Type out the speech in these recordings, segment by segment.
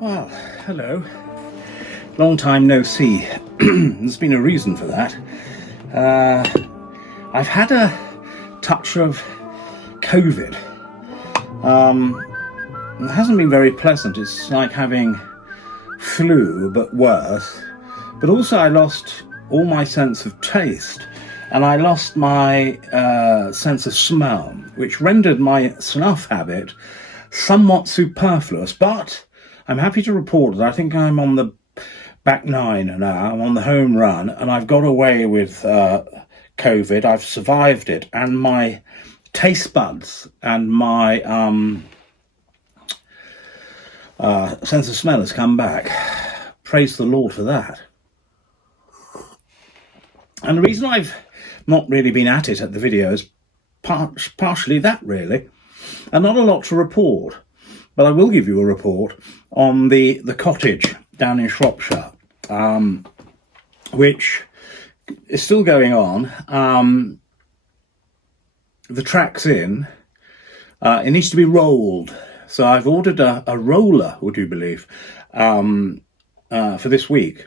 Well, hello. Long time no see. There's been a reason for that. I've had a touch of COVID. It hasn't been very pleasant. It's like having flu, but worse. But also I lost all my sense of taste, and I lost my sense of smell, which rendered my snuff habit somewhat superfluous. But I'm happy to report that I think I'm on the back nine now. I'm on the home run, and I've got away with COVID. I've survived it, and my taste buds and my sense of smell has come back. Praise the Lord for that. And the reason I've not really been at it at the video is partially that, really, and not a lot to report. But I will give you a report on the cottage down in Shropshire, which is still going on. The track's in. It needs to be rolled. So I've ordered a roller, would you believe, for this week,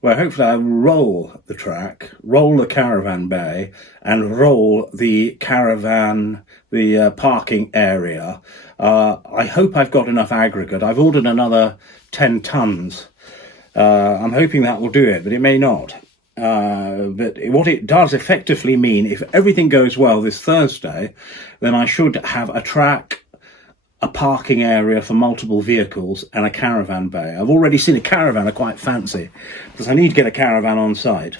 where hopefully I'll roll the track, roll the caravan bay, and roll the caravan, the parking area. I hope I've got enough aggregate. I've ordered another 10 tons. I'm hoping that will do it, but it may not. But what it does effectively mean, if everything goes well this Thursday, then I should have a track, a parking area for multiple vehicles, and a caravan bay. I've already seen a caravan I quite fancy, because I need to get a caravan on site.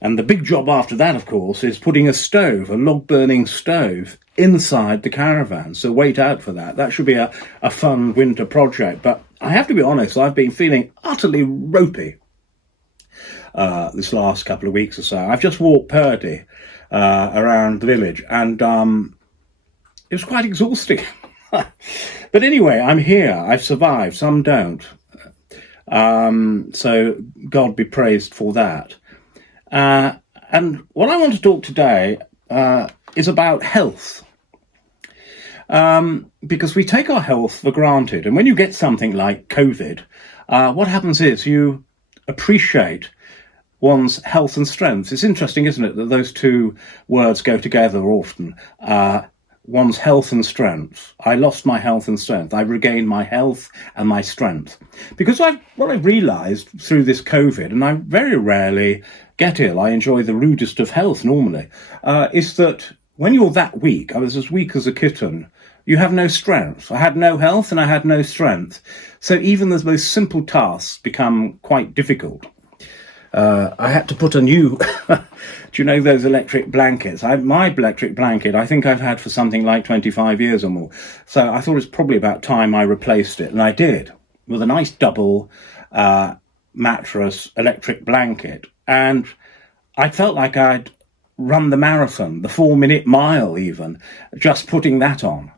And the big job after that, of course, is putting a stove, a log-burning stove, inside the caravan. So wait out for that. That should be a fun winter project. But I have to be honest, I've been feeling utterly ropey this last couple of weeks or so. I've just walked Purdy around the village, and it was quite exhausting. But anyway, I'm here. I've survived. Some don't. So God be praised for that. And what I want to talk today is about health. Because we take our health for granted. And when you get something like COVID, what happens is you appreciate one's health and strength. It's interesting, isn't it, that those two words go together often. One's health and strength. I lost my health and strength. I regained my health and my strength. Because what I've realised through this COVID, and I very rarely get ill, I enjoy the rudest of health normally, is that when you're that weak, I was as weak as a kitten, you have no strength. I had no health and I had no strength. So even the most simple tasks become quite difficult. I had to put a new, do you know those electric blankets? My electric blanket, I think I've had for something like 25 years or more. So I thought it's probably about time I replaced it. And I did, with a nice double mattress electric blanket. And I felt like I'd run the marathon, the 4-minute mile even, just putting that on.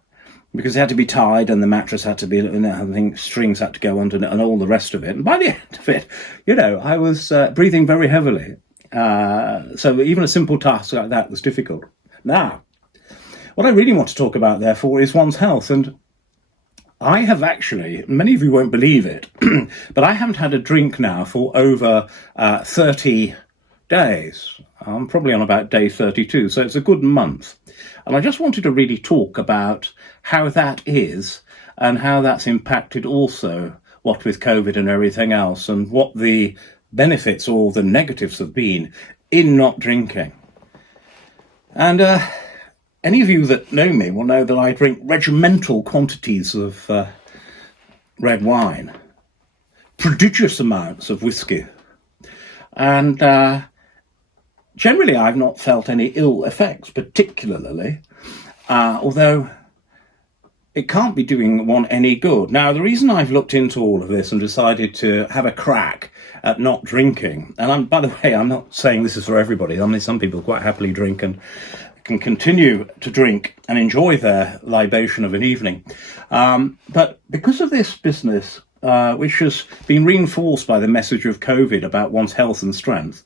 Because it had to be tied and the mattress had to be, I think strings had to go under it and all the rest of it. And by the end of it, I was breathing very heavily. So even a simple task like that was difficult. Now, what I really want to talk about, therefore, is one's health. And I have actually, many of you won't believe it, but I haven't had a drink now for over 30 days. I'm probably on about day 32, so it's a good month. And I just wanted to really talk about how that is and how that's impacted also, what with COVID and everything else, and what the benefits or the negatives have been in not drinking. And any of you that know me will know that I drink regimental quantities of red wine, prodigious amounts of whiskey, and generally, I've not felt any ill effects, particularly, although it can't be doing one any good. Now, the reason I've looked into all of this and decided to have a crack at not drinking, and by the way, I'm not saying this is for everybody. I mean, some people quite happily drink and can continue to drink and enjoy their libation of an evening. But because of this business, which has been reinforced by the message of COVID about one's health and strength,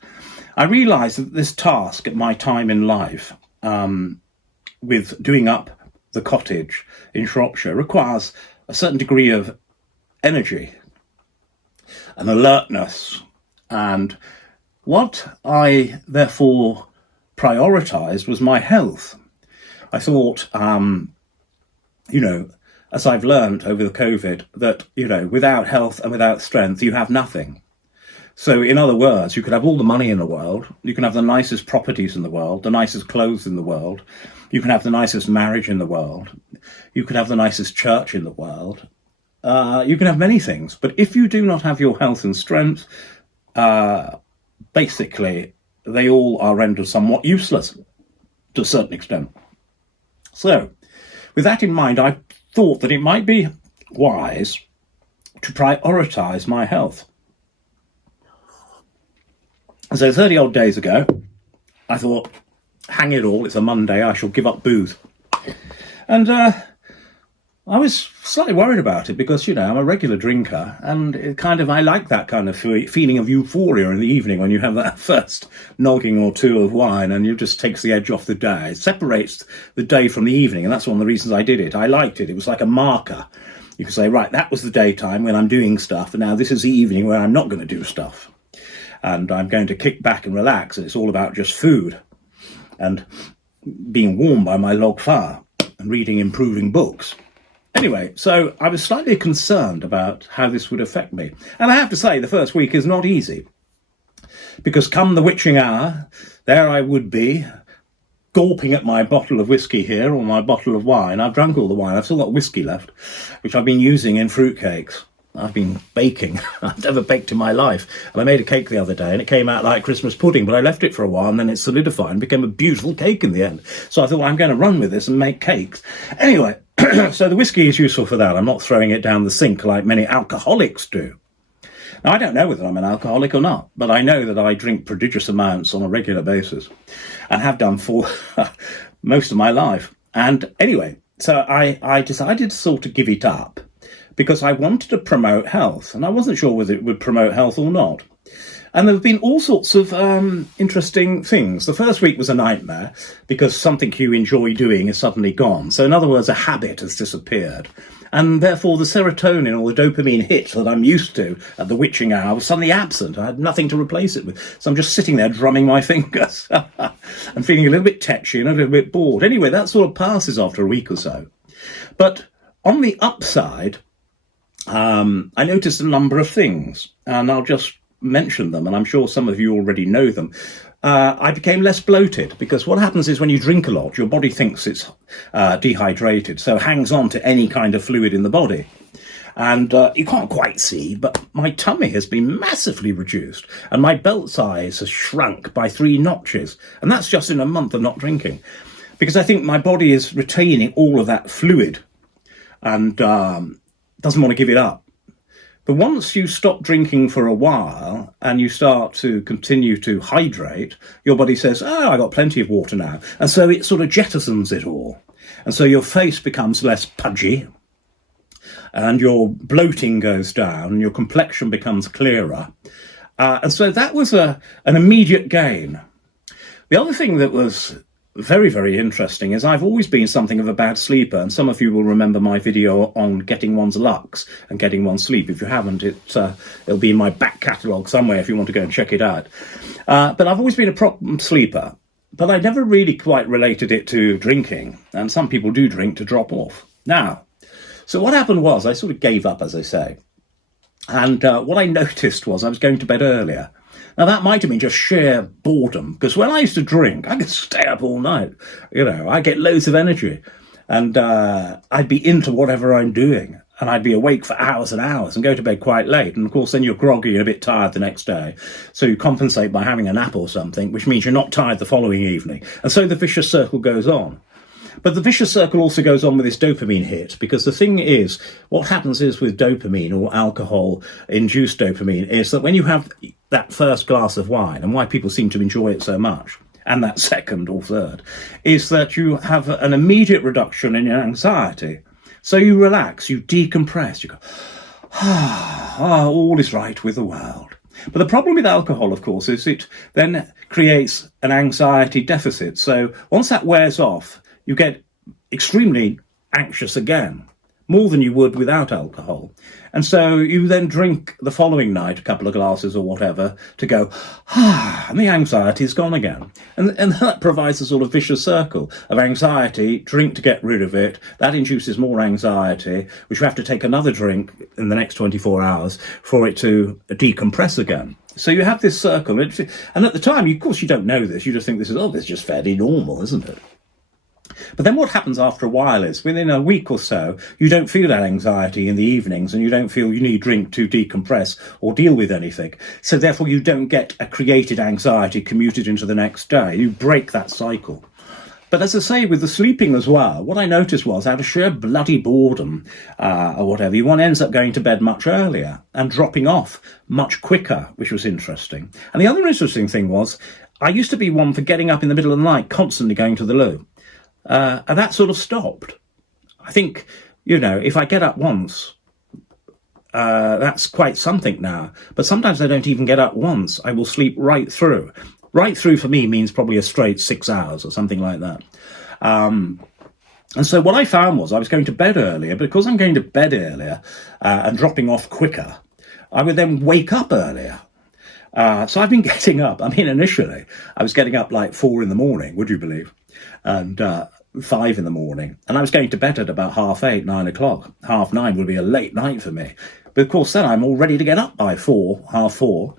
I realised that this task at my time in life, with doing up the cottage in Shropshire requires a certain degree of energy and alertness. And what I therefore prioritised was my health. I thought, as I've learned over the COVID, that, without health and without strength, you have nothing. So in other words, you could have all the money in the world, you can have the nicest properties in the world, the nicest clothes in the world, you can have the nicest marriage in the world, you can have the nicest church in the world, you can have many things. But if you do not have your health and strength, basically, they all are rendered somewhat useless to a certain extent. So, with that in mind, I thought that it might be wise to prioritise my health. So 30 odd days ago, I thought, hang it all, it's a Monday, I shall give up booze. And I was slightly worried about it because, I'm a regular drinker, and I like that kind of feeling of euphoria in the evening when you have that first nogging or two of wine and it just takes the edge off the day. It separates the day from the evening, and that's one of the reasons I did it. I liked it. It was like a marker. You could say, right, that was the daytime when I'm doing stuff, and now this is the evening where I'm not going to do stuff. And I'm going to kick back and relax, and it's all about just food and being warmed by my log fire and reading improving books. Anyway, so I was slightly concerned about how this would affect me. And I have to say, the first week is not easy. Because come the witching hour, there I would be, gulping at my bottle of whiskey here, or my bottle of wine. I've drunk all the wine, I've still got whiskey left, which I've been using in fruitcakes. I've been baking. I've never baked in my life. And I made a cake the other day, and it came out like Christmas pudding, but I left it for a while, and then it solidified and became a beautiful cake in the end. So I thought, well, I'm going to run with this and make cakes. Anyway, so the whiskey is useful for that. I'm not throwing it down the sink like many alcoholics do. Now, I don't know whether I'm an alcoholic or not, but I know that I drink prodigious amounts on a regular basis and have done for most of my life. And anyway, so I decided to sort of give it up, because I wanted to promote health, and I wasn't sure whether it would promote health or not. And there have been all sorts of interesting things. The first week was a nightmare, because something you enjoy doing is suddenly gone. So in other words, a habit has disappeared. And therefore the serotonin or the dopamine hit that I'm used to at the witching hour was suddenly absent. I had nothing to replace it with. So I'm just sitting there drumming my fingers and feeling a little bit tetchy and a little bit bored. Anyway, that sort of passes after a week or so. But on the upside, I noticed a number of things, and I'll just mention them, and I'm sure some of you already know them. I became less bloated, because what happens is when you drink a lot, your body thinks it's dehydrated, so it hangs on to any kind of fluid in the body. And you can't quite see, but my tummy has been massively reduced, and my belt size has shrunk by 3 notches, and that's just in a month of not drinking, because I think my body is retaining all of that fluid, and doesn't want to give it up. But once you stop drinking for a while and you start to continue to hydrate, your body says, oh, I got plenty of water now. And so it sort of jettisons it all. And so your face becomes less pudgy, and your bloating goes down, and your complexion becomes clearer. And so that was an immediate gain. The other thing that was very, very interesting is I've always been something of a bad sleeper, and some of you will remember my video on getting one's lux and getting one's sleep. If you haven't, it'll be in my back catalogue somewhere if you want to go and check it out. But I've always been a problem sleeper, but I never really quite related it to drinking, and some people do drink to drop off. Now, so what happened was I sort of gave up, as I say, and what I noticed was I was going to bed earlier. Now, that might have been just sheer boredom, because when I used to drink, I could stay up all night. I get loads of energy, and I'd be into whatever I'm doing, and I'd be awake for hours and hours and go to bed quite late. And of course, then you're groggy and a bit tired the next day. So you compensate by having a nap or something, which means you're not tired the following evening. And so the vicious circle goes on. But the vicious circle also goes on with this dopamine hit, because the thing is, what happens is with dopamine, or alcohol-induced dopamine, is that when you have that first glass of wine, and why people seem to enjoy it so much, and that second or third, is that you have an immediate reduction in your anxiety. So you relax, you decompress, you go, all is right with the world. But the problem with alcohol, of course, is it then creates an anxiety deficit. So once that wears off, you get extremely anxious again, more than you would without alcohol. And so you then drink the following night a couple of glasses or whatever to go, and the anxiety's gone again. And that provides a sort of vicious circle of anxiety, drink to get rid of it. That induces more anxiety, which you have to take another drink in the next 24 hours for it to decompress again. So you have this circle. And at the time, of course, you don't know this. You just think this is just fairly normal, isn't it? But then what happens after a while is, within a week or so, you don't feel that anxiety in the evenings, and you don't feel you need drink to decompress or deal with anything. So therefore you don't get a created anxiety commuted into the next day. You break that cycle. But as I say, with the sleeping as well, what I noticed was, out of sheer bloody boredom or whatever, one ends up going to bed much earlier and dropping off much quicker, which was interesting. And the other interesting thing was, I used to be one for getting up in the middle of the night, constantly going to the loo. And that sort of stopped. I think, if I get up once, that's quite something now. But sometimes I don't even get up once. I will sleep right through. Right through for me means probably a straight 6 hours or something like that. And so what I found was I was going to bed earlier. Because I'm going to bed earlier and dropping off quicker, I would then wake up earlier. So I've been getting up. Initially, I was getting up like 4 a.m, would you believe? And 5 a.m. And I was going to bed at about 8:30, 9 o'clock. 9:30 would be a late night for me. But of course, then I'm all ready to get up by 4:30.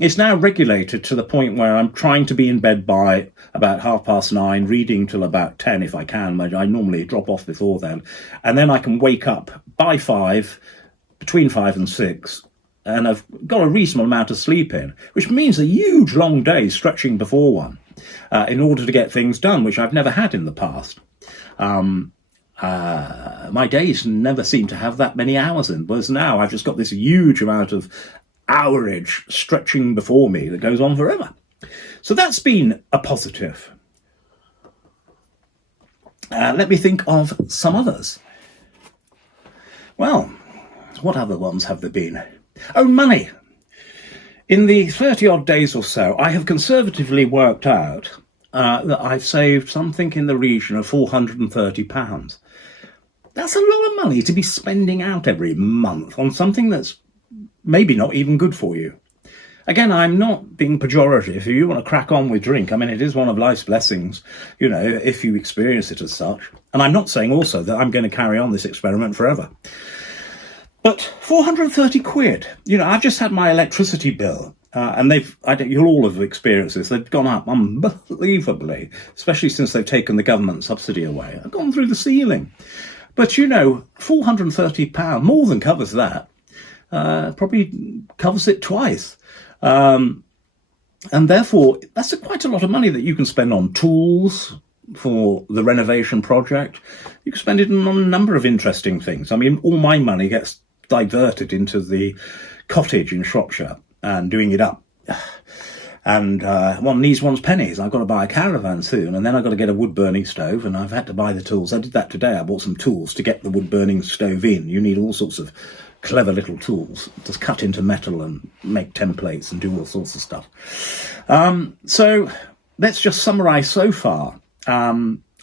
It's now regulated to the point where I'm trying to be in bed by about 9:30, reading till about 10 if I can. I normally drop off before then. And then I can wake up by 5, between 5 and 6. And I've got a reasonable amount of sleep in, which means a huge long day stretching before one. In order to get things done, which I've never had in the past. My days never seem to have that many hours in, whereas now I've just got this huge amount of hourage stretching before me that goes on forever. So that's been a positive. Let me think of some others. Well, what other ones have there been? Oh, money. In the 30-odd days or so, I have conservatively worked out that I've saved something in the region of £430. That's a lot of money to be spending out every month on something that's maybe not even good for you. Again, I'm not being pejorative. If you want to crack on with drink, it is one of life's blessings, if you experience it as such. And I'm not saying also that I'm going to carry on this experiment forever. But 430 quid, I've just had my electricity bill, and you'll all have experienced this, they've gone up unbelievably, especially since they've taken the government subsidy away. I've gone through the ceiling. But, £430, more than covers that, probably covers it twice. And therefore, that's quite a lot of money that you can spend on tools for the renovation project. You can spend it on a number of interesting things. All my money gets diverted into the cottage in Shropshire and doing it up. And one needs one's pennies. I've got to buy a caravan soon, and then I've got to get a wood-burning stove, and I've had to buy the tools. I did that today. I bought some tools to get the wood-burning stove in. You need all sorts of clever little tools. Just cut into metal and make templates and do all sorts of stuff. So let's just summarise so far.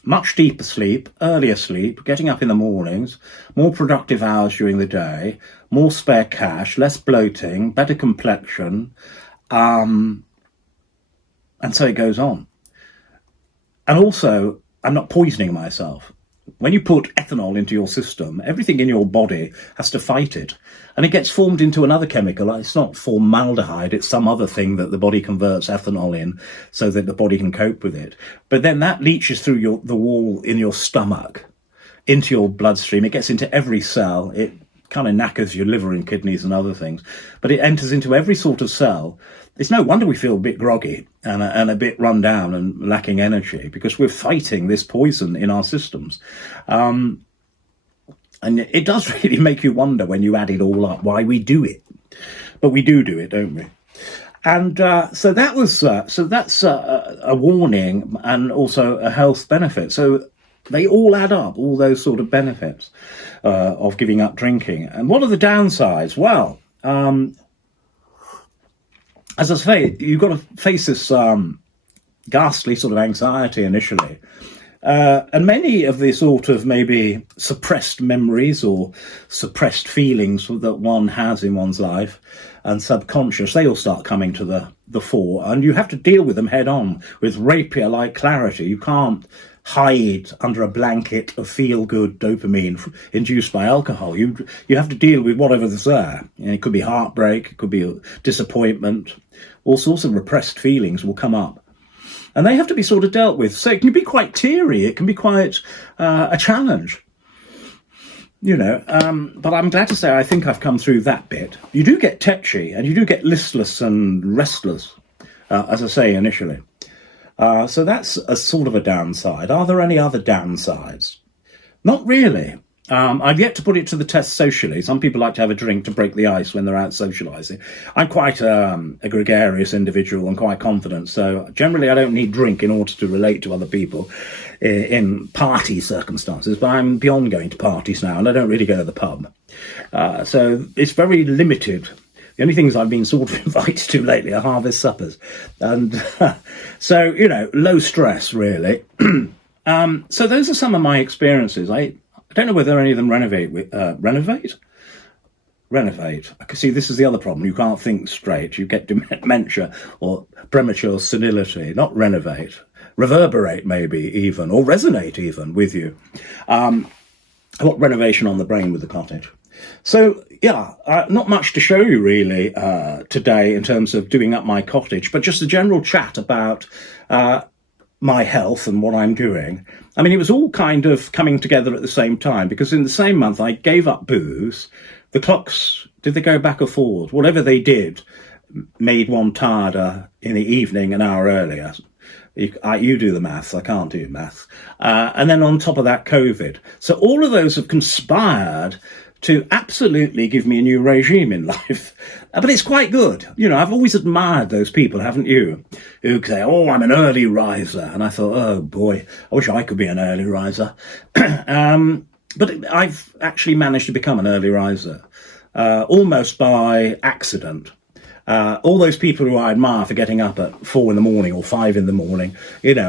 Much deeper sleep, earlier sleep, getting up in the mornings, more productive hours during the day, more spare cash, less bloating, better complexion, and so it goes on. And also, I'm not poisoning myself. When you put ethanol into your system, everything in your body has to fight it. And it gets formed into another chemical. It's not formaldehyde, it's some other thing that the body converts ethanol in so that the body can cope with it. But then that leaches through the wall in your stomach, into your bloodstream. It gets into every cell. It kind of knackers your liver and kidneys and other things. But it enters into every sort of cell. It's no wonder we feel a bit groggy and a bit run down and lacking energy, because we're fighting this poison in our systems. And it does really make you wonder, when you add it all up, why we do it. But we do it, don't we? And so that's a warning and also a health benefit. So they all add up, all those sort of benefits of giving up drinking. And what are the downsides? Well, as I say, you've got to face this ghastly sort of anxiety initially. And many of the sort of maybe suppressed memories or suppressed feelings that one has in one's life and subconscious, they all start coming to the fore, and you have to deal with them head on with rapier-like clarity. You can't hide under a blanket of feel-good dopamine induced by alcohol. You have to deal with whatever's there. It could be heartbreak, it could be disappointment, all sorts of repressed feelings will come up. And they have to be sort of dealt with. So it can be quite teary. It can be quite a challenge, But I'm glad to say I think I've come through that bit. You do get tetchy and you do get listless and restless, as I say initially. So that's a sort of a downside. Are there any other downsides? Not really. I've yet to put it to the test socially. Some people like to have a drink to break the ice when they're out socialising. I'm quite a gregarious individual and quite confident, so generally I don't need drink in order to relate to other people in party circumstances, but I'm beyond going to parties now, and I don't really go to the pub. So it's very limited. The only things I've been sort of invited to lately are harvest suppers. And so, low stress, really. So those are some of my experiences. I don't know whether any of them renovate. See, this is the other problem. You can't think straight. You get dementia or premature senility. Not renovate. Reverberate, maybe, even. Or resonate, even, with you. I've got renovation on the brain with the cottage. So, not much to show you, really, today in terms of doing up my cottage, but just a general chat about my health and what I'm doing. I mean, it was all kind of coming together at the same time, because in the same month I gave up booze. The clocks, did they go back or forward? Whatever they did made one tireder in the evening an hour earlier. You do the maths, I can't do maths. And then on top of that, COVID. So all of those have conspired to absolutely give me a new regime in life. But it's quite good. I've always admired those people, haven't you? Who say, oh, I'm an early riser. And I thought, oh boy, I wish I could be an early riser. But I've actually managed to become an early riser, almost by accident. All those people who I admire for getting up at 4 a.m. or 5 a.m,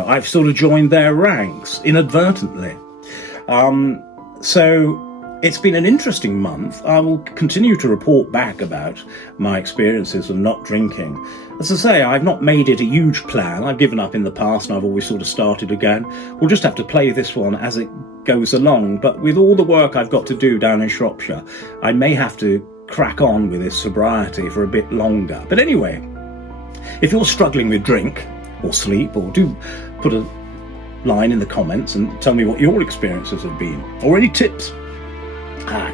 I've sort of joined their ranks inadvertently. So it's been an interesting month. I will continue to report back about my experiences of not drinking. As I say, I've not made it a huge plan. I've given up in the past and I've always sort of started again. We'll just have to play this one as it goes along. But with all the work I've got to do down in Shropshire, I may have to crack on with this sobriety for a bit longer. But anyway, if you're struggling with drink or sleep, or do put a line in the comments and tell me what your experiences have been, or any tips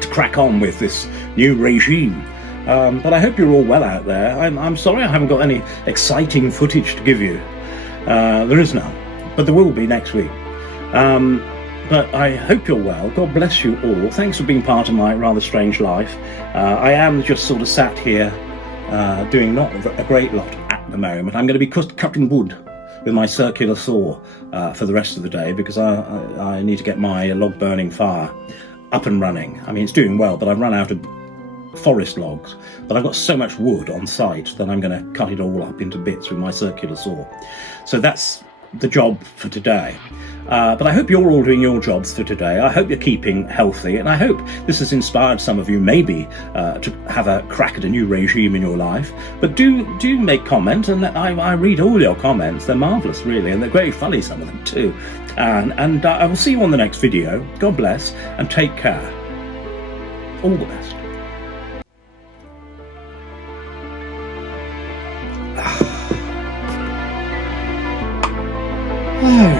to crack on with this new regime. But I hope you're all well out there. I'm sorry I haven't got any exciting footage to give you. There is none, but there will be next week. But I hope you're well. God bless you all. Thanks for being part of my rather strange life. I am just sort of sat here doing not a great lot at the moment. I'm going to be cutting wood with my circular saw for the rest of the day, because I need to get my log burning fire up and running. I mean, it's doing well, but I've run out of forest logs. But I've got so much wood on site that I'm going to cut it all up into bits with my circular saw. So that's the job for today. But I hope you're all doing your jobs for today. I hope you're keeping healthy, and I hope this has inspired some of you maybe to have a crack at a new regime in your life. But do make comment, and I read all your comments. They're marvellous, really, and they're very funny, some of them too. And I will see you on the next video. God bless, and take care. All the best. Oh